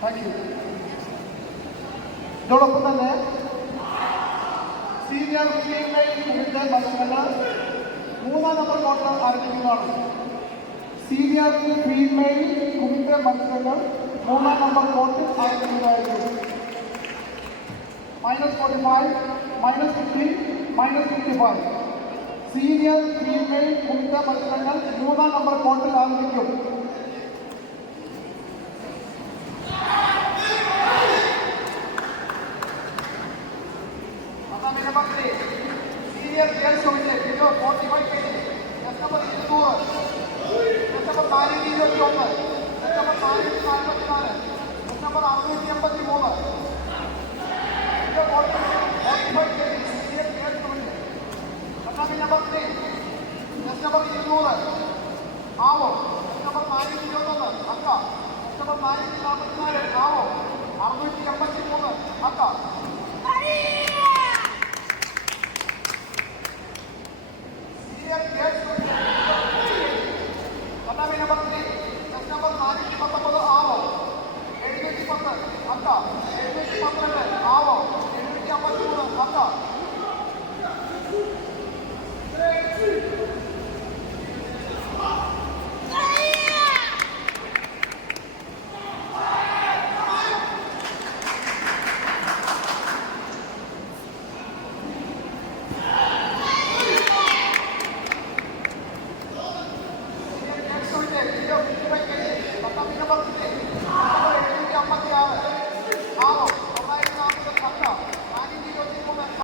Thank you. ഇതോടൊപ്പം തന്നെ senior female കുമിറ്റ മത്സരങ്ങൾ 3-ാം നമ്പർ ക്വാർട്ടർ ആരംഭിക്കുന്നതാണ്. സീനിയർ ഫീമെയിൽ കുമിറ്റ മത്സരങ്ങൾ 3-ാം നമ്പർ ക്വാർട്ടർ ആരംഭിക്കുന്നതായിരിക്കും. -45, -50, -55 സീനിയർ ഫീമെയിൽ കുമിറ്റ മത്സരങ്ങൾ 3-ാം നമ്പർ ക്വാർട്ടർ ആരംഭിക്കും. Senior girls committee below 45 kg. Test number 200. Test number 421. Test number 444. Test number 683. Below 45 kg. Senior girls committee. Test number 3. Test number 200. Avo. Test number 421. Akka. Test number 444. Avo. 683. Akka. Thank you.